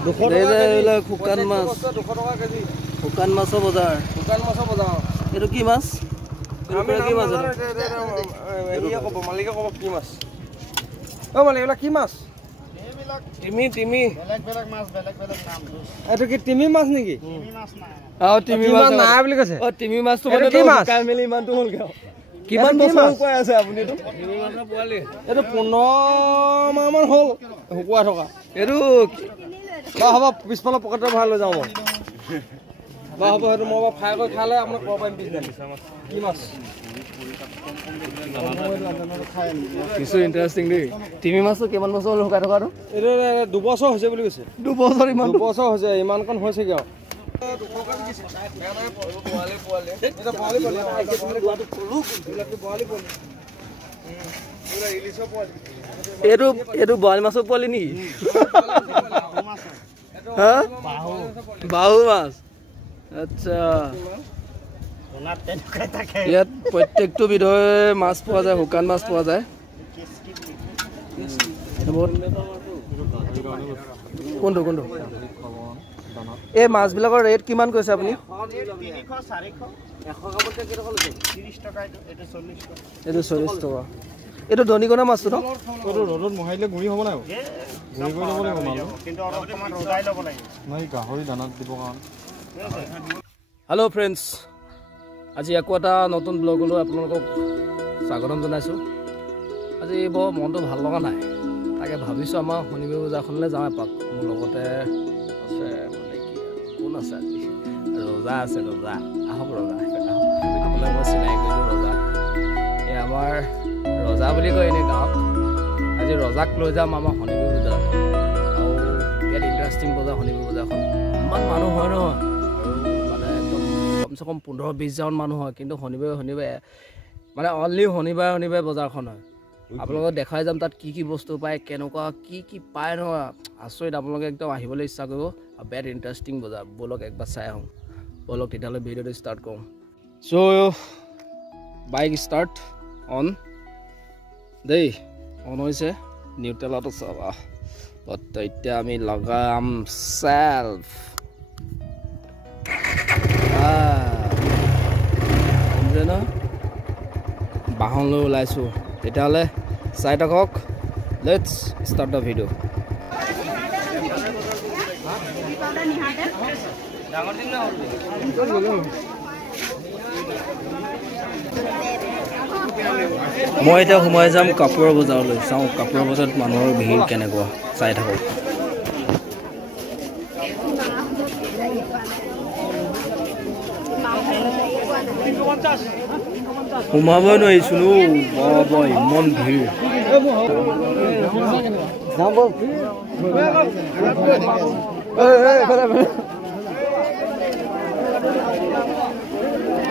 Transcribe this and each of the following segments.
শুকান মাছ 200 টকা কেজি শুকান মাছৰ বজাৰ এইটো কি মাছ আমি কি মাছ এৰিয়া কব মালিকে কব কি মাছ ও মালিক এলা কি মাছ টিমি বেলেগ মাছ বেলেগ নাম এটো কি টিমি মাছ নেকি টিমি মাছ নাই টিমি মাছ নাই বুলি কৈছে টিমি মাছটো মানে কাই মেলি ইমানটো হল গা কিমান বছৰ কৈ আছে আপুনি এটো টিমি মাছৰ পোৱালি এটো 15 মাহ মান হল হুকুৱা থকা এটো বা হ'ব পিছফালে পকেটৰ ভাল লৈ যাও বা হ'ব হেতু মই ফ্ৰাই কৰি খালে আপোনাক কব পাৰিম পিছদিনা কি মাছ কিছু ইন্টাৰেস্টিং দেই টিমি মাছটো কিমান বছৰ হল হুকাই থকাটো এটো 2 বছৰ হৈছে বুলি কৈছে 2 বছৰ ইমান 2 বছৰ হৈছে ইমানখন হৈছে কি 200 কা দিছে পোৱালি এটা পোৱালি গুৱাটো খলু পোৱালি পুৰা ইলিশৰ পোৱালি এটো বইল মাছৰ পোৱালি নি হা বাহু মাছ আচ্ছা ইয়াত প্ৰত্যেকটো বিধৰ মাছ পোৱা যায় শুকান মাছ পোৱা যায় কোনটো এই মাছবিলাকৰ ৰেট কিমান কৈছে আপুনি 300 400 100 গ্ৰামতে কেটকা লৈছে 30 টকা এটো 40 টকা এটো দনিকণা মাছটো ন এটো ৰদত মহাইলে গুৰি হ'ব না গুৰি কৰি ল'ব লাগিব মাল কিন্তু অকমান ৰদাই ল'ব লাগিব নাই গাহৰি দানাত দিব কাৰণ হেল্ল' ফ্ৰেণ্ডছ আজি আকৌ এটা নতুন ব্লগলৈ আপোনালোকক স্বাগতম জনাইছোঁ আজি বৰ মনটো ভাল লগা নাই তাকে ভাবিছোঁ আমাৰ শনিবাৰ বজাৰখনলৈ যাওঁ এপাক মোৰ লগতে আছে মানে কি কোন আছে আজি ৰজা আছে ৰজা আহক ৰজা আপোনাক মই চিনাই কৰিলোঁ ৰজা এই আমাৰ ৰজা বুলি কয় এনে গাঁৱত আজি ৰজাক লৈ যাম আমাৰ শনিবাৰ বজাৰ আৰু ইয়াত ইণ্টাৰেষ্টিং বজাৰ শনিবাৰ বজাৰখন ইমান মানুহ হয় নহয় কমসে কম 15-20 জন মানুহ হয় কিন্তু শনিবাৰ মানে অনলি শনিবাৰ বজাৰখন হয় আপোনালোকক দেখাই যাম তাত কি বস্তু পায় কেনেকুৱা কি পায় নহয় আচৰিত আপোনালোকে একদম আহিবলৈ ইচ্ছা কৰিব আৰু বেড ইণ্টাৰেষ্টিং বজাৰ বলক একবাৰ চাই আহোঁ বলক তেতিয়াহ'লে ভিডিঅ'টো ষ্টাৰ্ট কৰোঁ চ' বাইক ষ্টাৰ্ট অন দেই অন হৈছে নিউট্ৰেলতো চাবা এতিয়া আমি লগাম চেল্ফ বাহনলৈ ওলাইছোঁ তেতিয়াহ'লে চাই থাকক লেটছ ষ্টাৰ্ট দ্য ভিডিঅ' মই এতিয়া সোমাই যাম কাপোৰৰ বজাৰলৈ চাওঁ কাপোৰৰ বজাৰত মানুহৰ ভিৰ কেনেকুৱা চাই থাকক সোমাবই নোৱাৰিছোঁ বাবা ইমান ভিৰ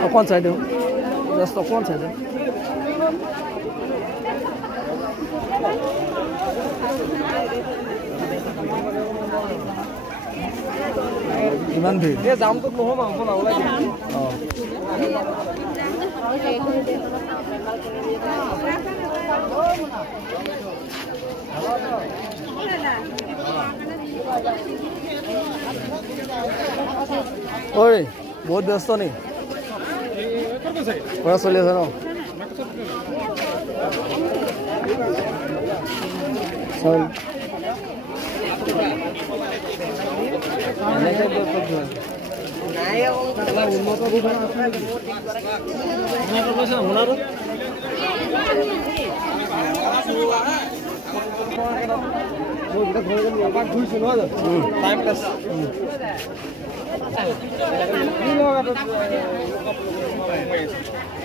অকণ চাই দিওঁ জাষ্ট অকণ চাই দিওঁ ইমান ভিৰ এই জামটো নহ'ম অকণ ওলাই অঁ ঐ বহুত ব্যস্ত নি পৰা চলি আছে ন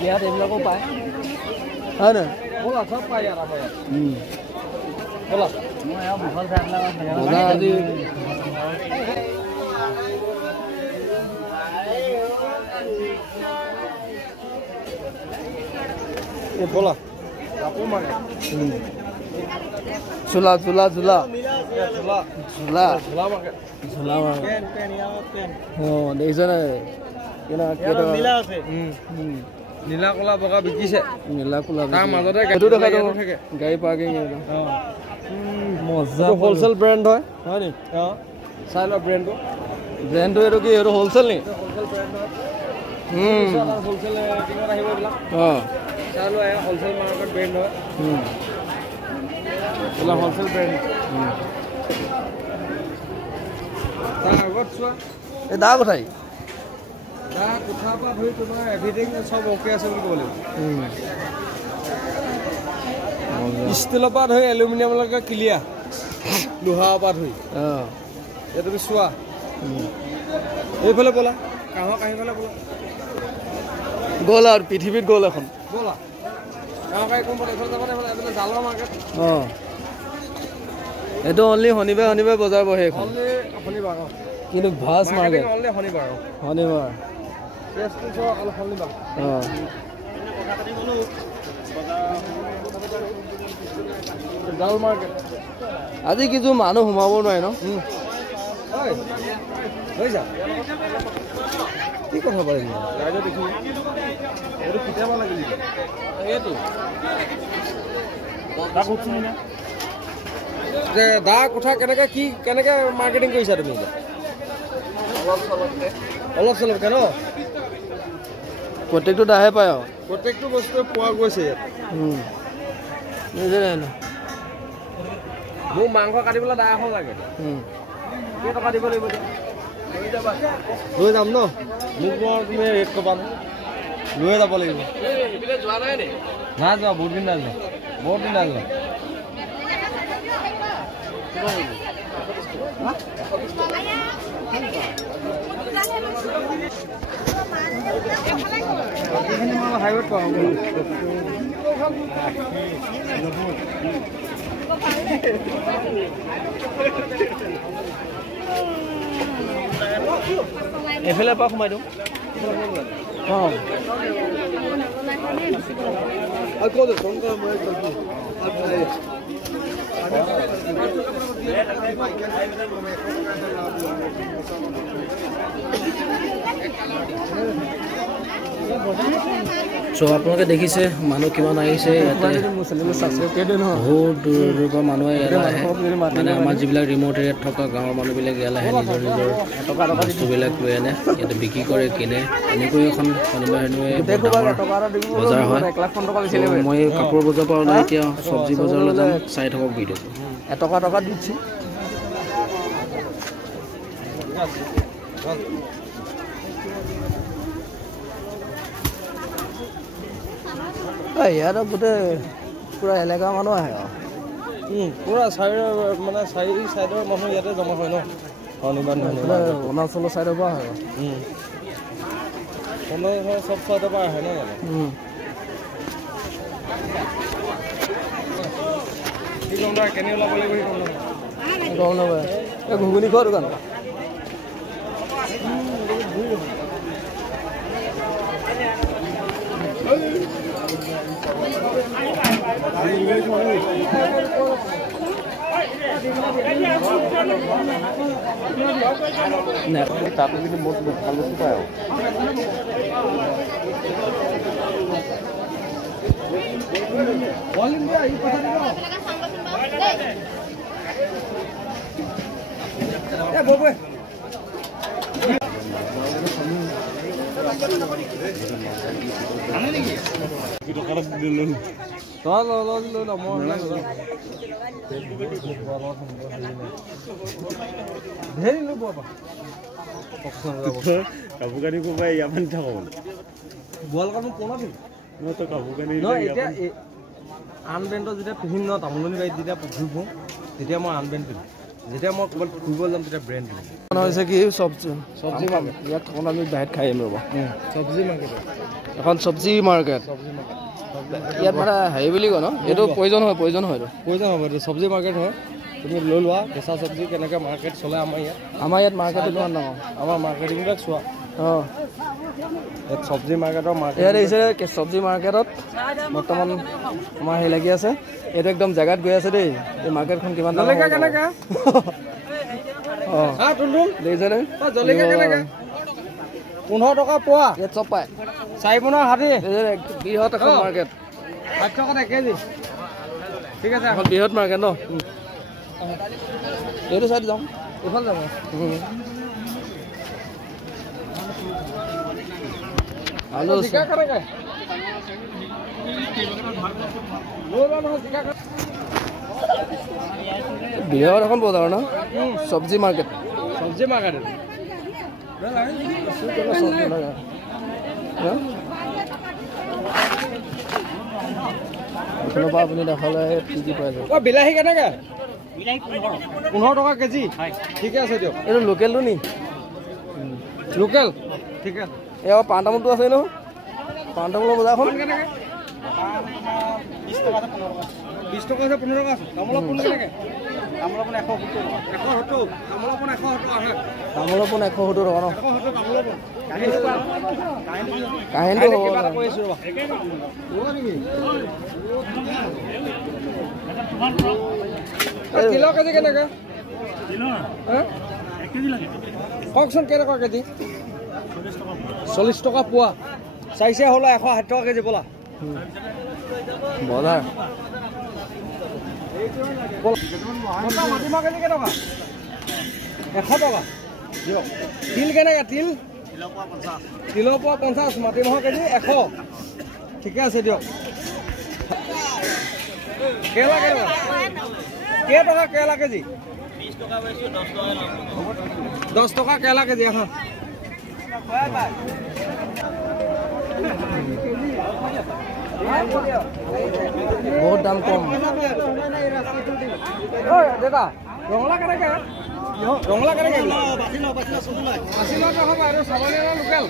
ইয়াত এইবিলাকো পায় হয় নাই চব পায় ইয়াত আজি बोला झूला झूला झूला झूला झूला झूला देखिছে নীলা কলা বগা বিকিছে নীলা কলা তাৰ মাজতে গাড়ী পাৰ্কিং মজা হোলচেল ব্ৰেণ্ড হয় নি চাই লোৱা ব্ৰেণ্ডটো এইটো কি এইটো হোলচেল নি হোলচেল ব্ৰেণ্ড হয় হোলচেল কিমান আহিব এইবিলাক চাই লোৱা হোলচেল মাৰ্কেট ব্ৰেণ্ড হয় এইবিলাক হোলচেল ব্ৰেণ্ড তাৰ আগত চোৱা এই দা কথাই দা কোঠাৰ পৰা ধৰি তোমাৰ এভৰিথিং চব অ'কে আছে বুলি ক'ব লাগিব ষ্টিলৰ পৰা ধৰি এলুমিনিয়ামলৈকে ক্লিয়াৰ লোহাৰ পৰা ধৰি এই তুমি চোৱা এইফালে ব'লা কাঁহৰ কাঁহীফালে ব'লা গ'ল আৰু পৃথিৱীত গ'ল এখন ব'লা কাঁহৰ কাঁহী কোম্পানী এইফালে যাব এইফালে জালৰ মাৰ্কেট এইটো অনলি শনিবাৰে বজাৰ বহে এখন অনলি শনিবাৰ কিন্তু ভাজ মাৰ্কেট অনলি শনিবাৰ শনিবাৰ জাল মাৰ্কেট আজি কিছু মানুহ সোমাব নোৱাৰে ন কি কথা পাৰি দেখি এইটো কেতিয়াবা লাগিল এইটো দা কোঠা কেনেকে মাৰ্কেটিং কৰিছা তুমি অলপ চলপকে ন প্ৰত্যেকটো দাহে পায় আৰু প্ৰত্যেকটো বস্তু পোৱা গৈছে ইয়াত মোক মাংস কাটিবলৈ দা এখন লাগে কেইটকা দিব লাগিব লৈ যাম ন মোক তুমি ৰেট ক'বা লৈয়ে যাব লাগিব নাই যোৱা বহুত দিন নাই যোৱা হাইৱেত পাওঁ এফালে পৰা সোমাই দিওঁ চ' আপোনালোকে দেখিছে মানুহ কিমান আহিছে বহুত দূৰৰ পৰা মানুহে ইয়ালৈ আহে মানে আমাৰ যিবিলাক ৰিম'ট এৰিয়াত থকা গাঁৱৰ মানুহবিলাক ইয়ালৈ আহে নিজৰ বস্তুবিলাক লৈ আনে ইয়াতে বিক্ৰী কৰে কিনে এনেকৈ এখন শনিবাৰে বজাৰ হয় মই কাপোৰ বজাৰ পৰা ওলাই এতিয়া চব্জি বজাৰলৈ যাম চাই থাকক ভিডিঅ'টো এটকা দিচ্ছি ইয়াত গোটেই পুৰা এলেকা মানুহ আহে আৰু পুৰা মানে চাৰি চাইডৰ মানুহ ইয়াতে জমা হয় ন শনিবাৰ অৰুণাচলৰ চাইডৰ পৰা আহে চব চাইডৰ পৰা আহে ন কি ক'ম দা কেনে ওলাব লাগিব গম নাপায় এই ঘুগুনি খোৱা দোকান তাতো কিন্তু বহুত ভাল বস্তু পায় কাপোৰ কানি কোবাই ইয়ামান থাকো গোৱাল কাম কোনা মই তো কাপোৰ কানি এতিয়া আনবেণ্ডত যেতিয়া পিন্ধিম ন তামোলনি বাৰীত যেতিয়া ঘূৰিব তেতিয়া মই আনবেণ্ড পিন্ধিম যেতিয়া মই ক'ৰবাত ফুৰিব যাম তেতিয়া ব্ৰেণ্ড পিন্ধিম হৈছে কি চব্জি মাৰ্কেট ইয়াত এখন আমি বাহিৰত খাই আহিম ৰ'ব চব্জি মাৰ্কেট এখন চব্জি মাৰ্কেট ইয়াত মানে হেৰি বুলি কয় ন এইটো প্ৰয়োজন হয় এইটো চব্জি মাৰ্কেট হয় তুমি লৈ লোৱা কেঁচা চব্জি কেনেকৈ মাৰ্কেট চলে আমাৰ ইয়াত মাৰ্কেট কিমান ডাঙৰ আমাৰ মাৰ্কেটিংবিলাক চোৱা ইয়াত চব্জি মাৰ্কেটৰ ইয়াত আহিছে চব্জি মাৰ্কেটত বৰ্তমান আমাৰ হেৰি লাগি আছে এইটো একদম জেগাত গৈ আছে দেই এই মাৰ্কেটখন কিমান ডাঙৰ 15 টকা পোৱা ইয়াত চব পায় 4 পোনৰ হাতী বৃহৎ এখন মাৰ্কেট 8 টকা কেজি ঠিক আছে এখন বৃহৎ মাৰ্কেট ন এইটো চাইড যাওঁ এইফালে যাব আলু জিকা কেনেকৈ বিহাৰত এখন বজাৰ ন চব্জি মাৰ্কেট আপুনি দেখালে কি কি পাই যাব বিলাহী কেনেকৈ 15 টকা কেজি ঠিকে আছে দিয়ক এইটো লোকেলটো নি লোকেল ঠিক আছে এই পাণ তামোলটো আছে নহয় পাণ তামোলৰ বজাৰখন কেনেকৈ 20 টকা আছে 15 টকা আছে তামোলৰ পোন কেনেকৈ তামোলৰ পোন 170 তামোলৰ পোন 170 আহে তামোলৰ পোন 170 টকা ন 170 তামোলৰ পোন কাহিনীটো কিবা এটা কৈ আছো ৰবা কিলো কেজি কেনেকৈ কিলো 1 কেজি লাগে কওকচোন কেনেকুৱা কেজি 40 টকা পোৱা চাইছে হ'লা 160 টকা কেজি বলা বলা মাটিমাহ কেজি কেনেকুৱা 100 টকা দিয়ক তিল কেনেকৈ তিল কিলো পোৱা 50 মাটিমাহৰ কেজি 100 ঠিকে আছে দিয়ক কেলা কেনেকুৱা কেইটকা কেলা কেজি 20 টকা বেছি 10 টকা কেলা কেজি হা বহুত দাম কম দাদা ৰঙলা কেনেকৈ ৰঙলা কেনেকৈ লোকেল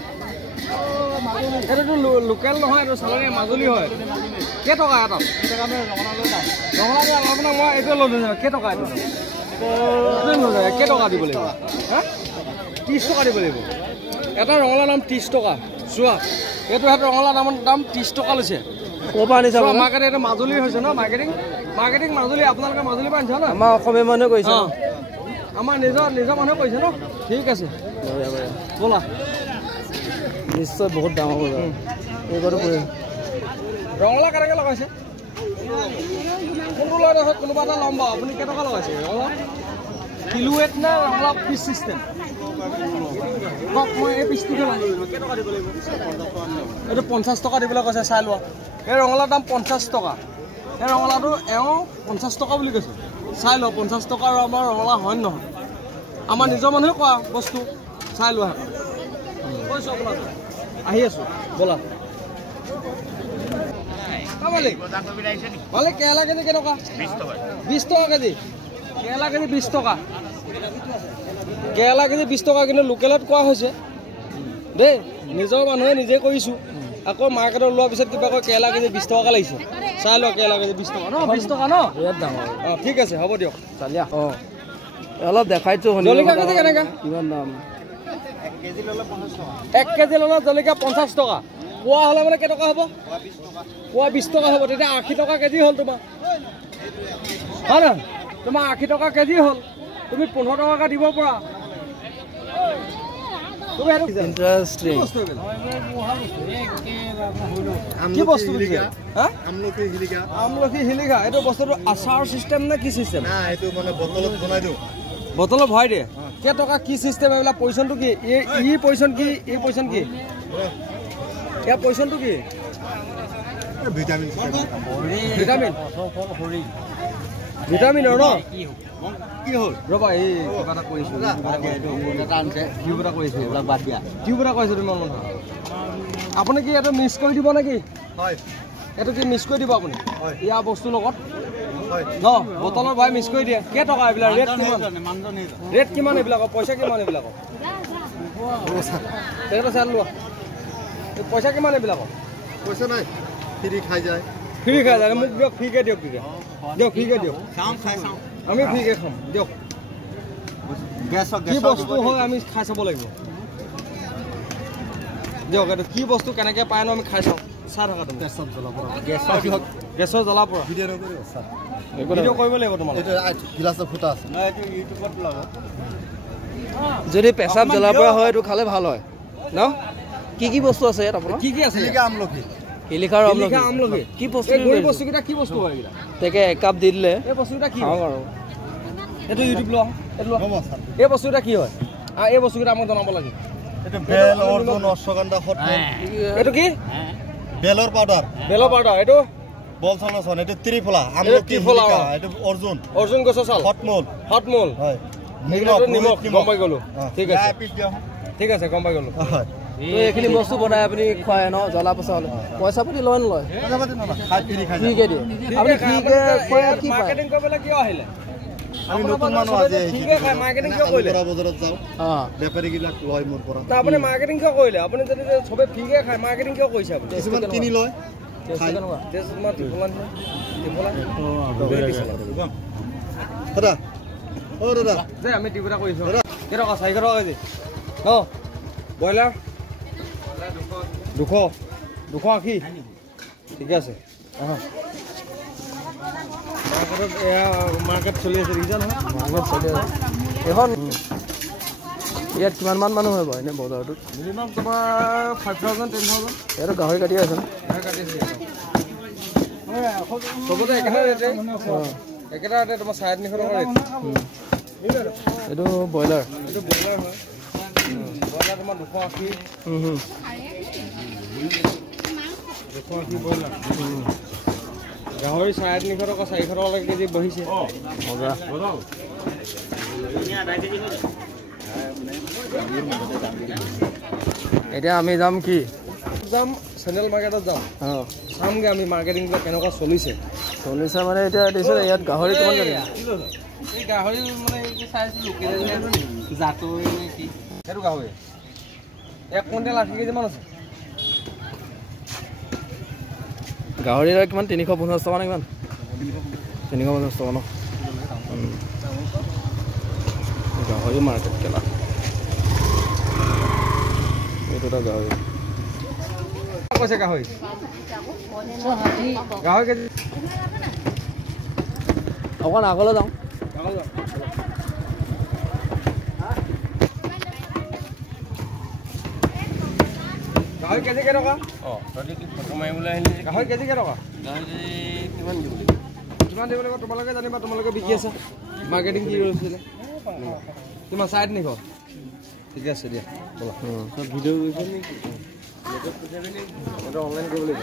এইটোতো লোকেল নহয় এইটো চালনী মাজুলী হয় কেইটকা এটা ৰঙলা আপোনাক মই এইটোৱে লৈ যাম কেইটকা এইটো কেইটকা দিব লাগিব হা 30 টকা দিব লাগিব এটা ৰঙলাৰ দাম 30 টকা চোৱা এইটো এটা ৰঙলাৰ দাম 30 টকা লৈছে ক'ৰ পৰা আনিছা মাৰ্কেট এইটো মাজুলী হৈছে ন মাৰ্কেটিং মাজুলী আপোনালোকে মাজুলী পৰা আনিছে ন আমাৰ অসমীয়া মানুহে কৈছে আমাৰ নিজৰ মানুহে কৈছে ন ঠিক আছে ব'লা নিশ্চয় বহুত দাম হ'ব এইবাৰো ৰঙলা কেনেকৈ লগাইছে কোনটো লৈ দেখোন কোনোবা এটা ল'ম বাৰু আপুনি কেইটকা লগাইছে ৰঙলা কিলো ৱেট নে ৰঙলা পিচ চিষ্টেম কওক মই এই পিচটোকে ল'ম কেইটকা দিব লাগিব এইটো 50 টকা দিবলৈ কৈছে চাই লোৱা এই ৰঙলাৰ দাম 50 টকা এই ৰঙলাটো 50 টকা বুলি কৈছে চাই লোৱা 50 টকা আৰু আমাৰ ৰঙলা হয় নহয় আমাৰ নিজৰ মানুহে কোৱা বস্তু চাই লোৱা কৈছোঁ আপোনাক আহি আছোঁ ব'লা মালিক কেৰেলা কেজি কেনেকুৱা 20 টকা কেজি কেৰেলা কেজি 20 টকা কেৰেলা কেজি 20 টকা কিন্তু লোকেলত কোৱা হৈছে দেই নিজৰ মানুহে নিজে কৰিছোঁ আকৌ মাৰ্কেটত ওলোৱাৰ পিছত কিবা কয় কেৰেলা কেজি 20 টকা লাগিছে চাই লোৱা কেৰেলা কেজি 20 টকা ন 20 টকা ন বিৰাট ডাঙৰ অঁ ঠিক আছে হ'ব দিয়ক চালিয়া অঁ অলপ দেখাইছোঁ জলকীয়া কেজি কেনেকৈ কিমান দাম 1 কেজি ল'লে জলকীয়া 50 টকা পোৱা হ'লে মানে কেইটকা হ'ব পোৱা 20 টকা হ'ব তেতিয়া 80 টকা কেজি হ'ল তোমাৰ হয় নহয় তোমাৰ 80 টকা কেজি হ'ল তুমি 15 টকাকৈ দিব পৰা ইণ্টাৰেষ্টিং কি বস্তু আমলখি শিলিখা এইটো বস্তুটো আচাৰ চিষ্টেম নে কি চিষ্টেম বটলত ভৰাই দিয়ে কেইটকা কি চিষ্টেম এইবিলাক পইচনটো কি ই পইচন কি এই পইচন কি ইয়াৰ পইচনটো কি ভিটামিন ভিটামিনৰ ন কি হ'ল ৰ'বা এই কিবা এটা কৰিছোঁ টিউব এটা কৰিছোঁ এইবিলাক বাদ দিয়া টিউব এটা কৰিছোঁ তুমি মন আপুনি কি এইটো মিক্স কৰি দিব নেকি হয় এইটো কি মিক্স কৰি দিব আপুনি ইয়াৰ বস্তুৰ লগত ন বটলত ভৰাই মিক্স কৰি দিয়ে কেইটকা এইবিলাক ৰেট কিমান এইবিলাকৰ পইচা কিমান এইবিলাকৰ চাই লোৱা পইচা কিমান এইবিলাকৰ পইচা নাই ফ্ৰী খাই যায় মোক দিয়ক ফ্ৰীকৈ দিয়ক তেতিয়া দিয়ক ফ্ৰীকৈ দিয়ক আমি ফ্ৰীকৈ খাম দিয়ক কি বস্তু হয় আমি খাই চাব লাগিব দিয়ক এইটো কি বস্তু কেনেকৈ পায় ন আমি খাই চাওঁ চাই থকা তুমি গেছৰ জ্বলা পৰা ভিডিঅ' কৰিব লাগিব তোমাৰ যদি পেচাব জ্বলাৰ পৰা হয় এইটো খালে ভাল হয় ন কি কি বস্তু আছে ইয়াত আপোনাৰ কি কি আছে আমলখি শিলিখা আৰু আমলখি কি বস্তু এই বস্তুকেইটা কি বস্তু হয় এইকেইটা তাকে 1 কাপ দি দিলে এই বস্তুকেইটা কি খাওঁ আৰু এইটো ইউটিউব লোৱা এই বস্তুটা কি হয় এই বস্তুকেইটা আমাক জনাব লাগে এইটো বেল অৰ্জুন অশ্বগন্ধা হটমল এইটো কি বেলৰ পাউডাৰ এইটো বল সলুশন এইটো ত্ৰিফলা আমলকি ফলা এইটো অৰ্জুন গছৰ চাল হটমল হয় নিমখ গম পাই গলো ঠিক আছে গম পাই গলো হয় তো এইখিনি বস্তু বনাই আপুনি খুৱায় ন জ্বলা পচা হ'লে পইচা পাতি লয় নলয় ফ্ৰীকে দিয়ে আপুনি ফ্ৰীকে খুৱাই কি মাৰ্কেটিং কৰিবলৈ কিয় আহিলে আমি নতুন মানুহ আজি ফ্ৰীকে খাই মাৰ্কেটিং কিয় কৰিলে বজাৰত যাওঁ বেপাৰীবিলাক লয় মোৰ পৰা তা আপুনি মাৰ্কেটিং কিয় কৰিলে আপুনি যদি সবে ফ্ৰীকে খায় মাৰ্কেটিং কিয় কৰিছে আপুনি কিছুমান কিনি লয় দাদা যে আমি টিপুটা কৰিছোঁ কেইটকা 400 টকা কেজি ন ব্ৰইলাৰ 280 ঠিকে আছে মাৰ্কেট চলি আছে দেখিছা নহয় মাৰ্কেট চলি আছে এখন ইয়াত কিমানমান মানুহ হয় বাৰু এনেই বজাৰটোত মিনিমাম তোমাৰ 5,000 10,000 ইয়াতো গাহৰি কাটি আছে চবতে একেটা ৰেটে তোমাৰ 350 টকা ৰেট এইটো ব্ৰইলাৰ হয় ব্ৰইলাৰ তোমাৰ 280 ব্ৰইলাৰ গাহৰি 350 টকা 400 টকা কেজি বহিছে মজা এতিয়া আমি যাম কি যাম চেনেল মাৰ্কেটত যাম চামগৈ আমি মাৰ্কেটিংবিলাক কেনেকুৱা চলিছে মানে এতিয়া দেখিছে ইয়াত গাহৰি কিমান কাটি এই গাহৰি মানে চাইছোঁ লোকেল জাতৰ নে কি সেইটো গাহৰি 1 কুইণ্টেল 80 কেজিমান আছে গাহৰি কিমান 350 টকা নে কিমান 350 টকা ন গাহৰি মাৰ্কেট কেলা এইটোটা গাহৰি কৈছে গাহৰি কেজি অকণ আগলৈ যাওঁ গাহৰি কেজি কেইটকা গাহৰি কেজি কেইটকা কিমান দিব লাগিব তোমালোকে জানিবা তোমালোকে বিকি আছা মাৰ্কেটিং কি কৰিছিলে কিমান 350 ঠিক আছে দিয়া বলা সব ভিডিঅ' কৰিছে নেকি অনলাইন কৰিব লাগিব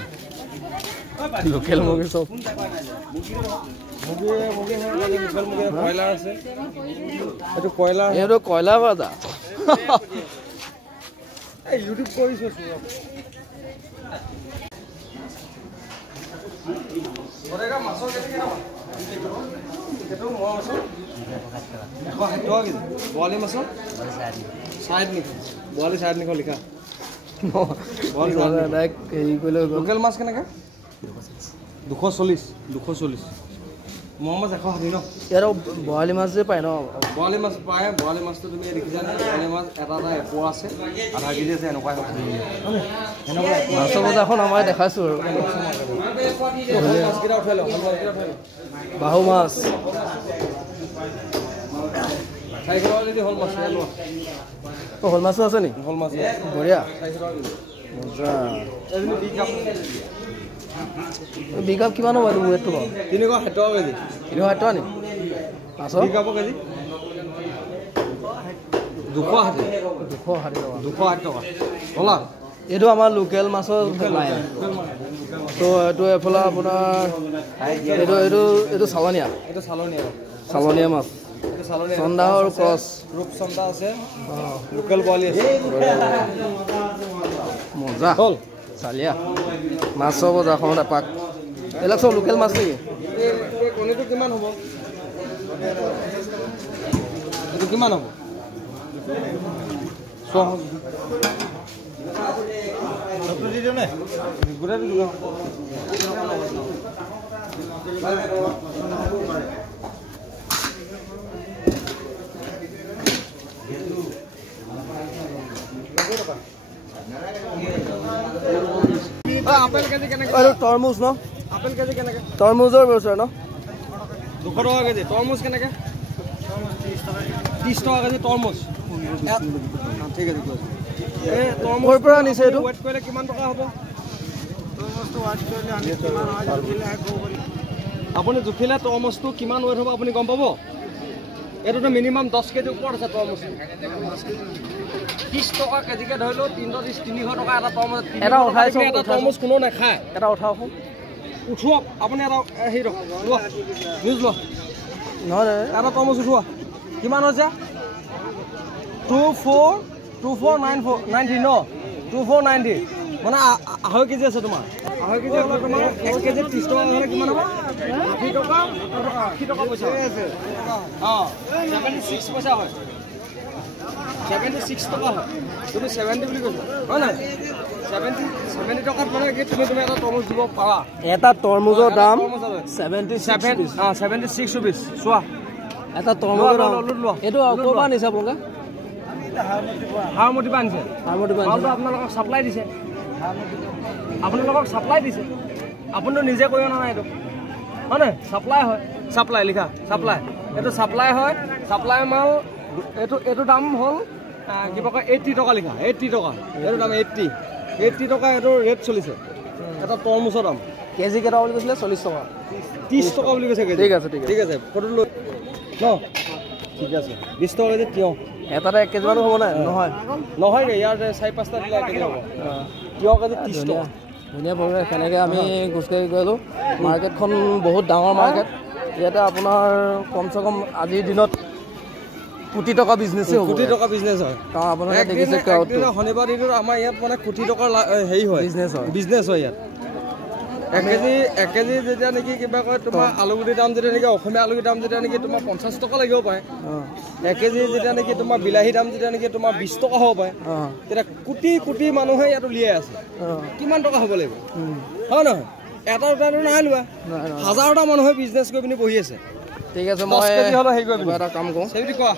লোকেল মুৰ্গী চব কয়লাৰ আছে এইটো কয়লাৰ বাজা ইউটিউব কৰিছোঁ বৰালি মাছৰ 450 লিখা লোকেল মাছ কেনেকৈ 240 মোৱা মাছ 160 ন ইয়াৰ বৰালি মাছ যে পায় ন বৰালি মাছ পায় বৰালি মাছটো তুমি দেখিছা নে বৰালি মাছ এটা এপোৱা আছে আধা কেজি আছে এনেকুৱাই মাছৰ বজাৰখন আমাৰ দেখাইছোঁ আৰু বাহু মাছ 400 টকা যদি হল মাছো আছে নি হল মাছ বঢ়িয়া মজা বিকাপ কিমান হ'ব এইটো ৱেটটো বাৰু 360 টকা কেজি 360 টকা নি মাছৰ বিকাপ কেজি 260 টকা হলা এইটো আমাৰ লোকেল মাছৰ লাইন তো এইটো এফালে আপোনাৰ এইটো চালনীয়া মাছ চন্দাহৰ ক্ৰছ ৰূপচন্দা আছে লোকেল বৰালি আছে মজা হ'ল চালিয়া মাছৰ বজাৰখনত এপাক এইবিলাক চব লোকেল মাছ নেকি কণীটো কিমান হ'ব এইটো কিমান হ'ব আপেল কেজি কেনেকৈ তৰমুজ ন আপেল কেজি কেনেকৈ তৰমুজৰ বেচাৰ ন 200 টকা কেজি তৰমুজ কেনেকৈ 30 টকা কেজি তৰমুজ ঠিক আছে এই তৰমুজৰ পৰা আনিছে এইটো ৱেট কৰিলে কিমান টকা হ'ব তৰমুজটো ৱাট কৰিলে আমি কিমান জুখিলে আপুনি জুখিলে তৰমুজটো কিমান ৱেট হ'ব আপুনি গম পাব এইটোতো মিনিমাম 10 কেজি ওপৰত আছে তৰমুজ 30 টকা কেজিকে ধৰিলো 300 টকা এটা তৰমুজ এটা উঠাইছো এটা তৰমুজ কোনো নাখায় এটা উঠাও উঠোৱা আপুনি এটা হেৰি লোৱা নিউজ লোৱা নহয় এটা তৰমুজ উঠোৱা কিমান হৈছে 2490 ন 2490 মানে 2.5 কেজি আছে তোমাৰ 2.5 কেজি হলে তোমাৰ 1 কেজি 30 টকা হলে কিমান হ'ব 80 টকা পইচা আছে 76 পইচা হয় 76 টকা হয় তুমি 70 বুলি কৈছা হয় না 70 টকাত মানে কি তুমি এটা তৰমুজ দিব পাৰা এটা তৰমুজৰ দাম 76 rupees চোৱা এটা তৰমুজৰ দাম এইটো ক'ৰপৰা আনিছে আপোনালোকে হাৰমতি আনিছে আপোনালোকক সাপ্লাই দিছে আপোনালোকক সাপ্লাই দিছে আপুনিতো নিজে কৰিব না এইটো হয় নাই সাপ্লাই হয় সাপ্লাই লিখা সাপ্লাই এইটো সাপ্লাই হয় সাপ্লাই মাল এইটো দাম হ'ল কিবা কয় 80 টকা লিখা 80 টকা এইটো দাম 80 টকা এইটো ৰেট চলিছে এটা তৰমুজৰ দাম কেজি কেইটা বুলি কৈছিলে 40 টকা 30 টকা বুলি কৈছে ঠিক আছে ফটো লৈ ন ঠিক আছে 20 টকা কেজি তিয়হ এটাতে 1 কেজি মান হ'ব নাই নহয় ইয়াৰ 4-5টা দিলে 1 কেজি হ'ব তিয়হ কেজি 30 টকা ধুনীয়া পৰিৱেশ কেনেকৈ আমি খোজকাঢ়ি গ'লোঁ মাৰ্কেটখন বহুত ডাঙৰ মাৰ্কেট ইয়াতে আপোনাৰ কমচে কম আজিৰ দিনত কোটি টকা বিজনেছে হ'ব কোটি টকা বিজনেছ হয় কাৰণ আপোনালোকে দেখিছে শনিবাৰ দিনটোত আমাৰ ইয়াত মানে কোটি টকাৰ হেৰি হয় বিজনেছ হয় ইয়াত 1 কেজি যেতিয়া নেকি কিবা কয় তোমাৰ আলুগুটিৰ দাম যেতিয়া নেকি অসমীয়া আলুগুটিৰ দাম যেতিয়া নেকি তোমাৰ 50 টকা লাগিব পাৰে 1 কেজি যেতিয়া নেকি তোমাৰ বিলাহী দাম যেতিয়া নেকি তোমাৰ 20 টকা হ'ব পাৰে তেতিয়া কোটি মানুহে ইয়াত উলিয়াই আছে কিমান টকা হ'ব লাগিব হয় নহয় এটা নাই লোৱা হাজাৰটা মানুহে বিজনেছ কৰি পিনি বহি আছে ঠিক আছে মই এটা কাম কৰোঁ সেইবুলি কোৱা